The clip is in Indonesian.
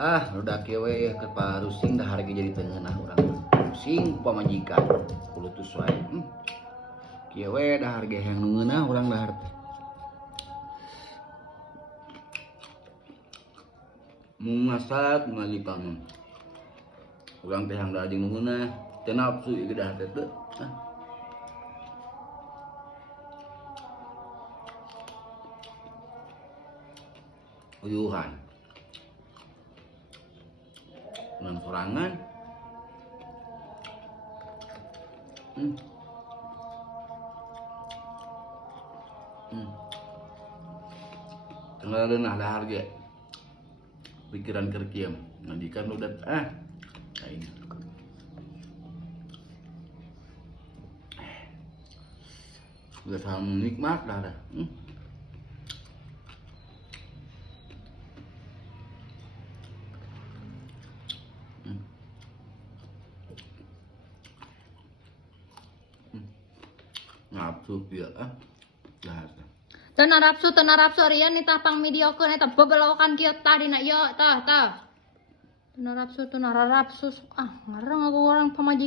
udah kewe ke parusing dah harga jadi tengenah orang pusing pamajikan kudu tuh wae kewe dah harga yang nungeunah urang dah harta mungasat majikan urang teh yang daging nungeunah teu nafsu ieu dah teh teu uyuhan dengan sorangan tengah leunah dahar ge pikiran kerkiem ngandikan udah aing udah sama nikmat dah nafsu dia dah Teu narapsu Rian nih tapang midiokeun eta bebelokan kieu tadina ieu tah. Teu narapsu ngareng aku orang pamajikan.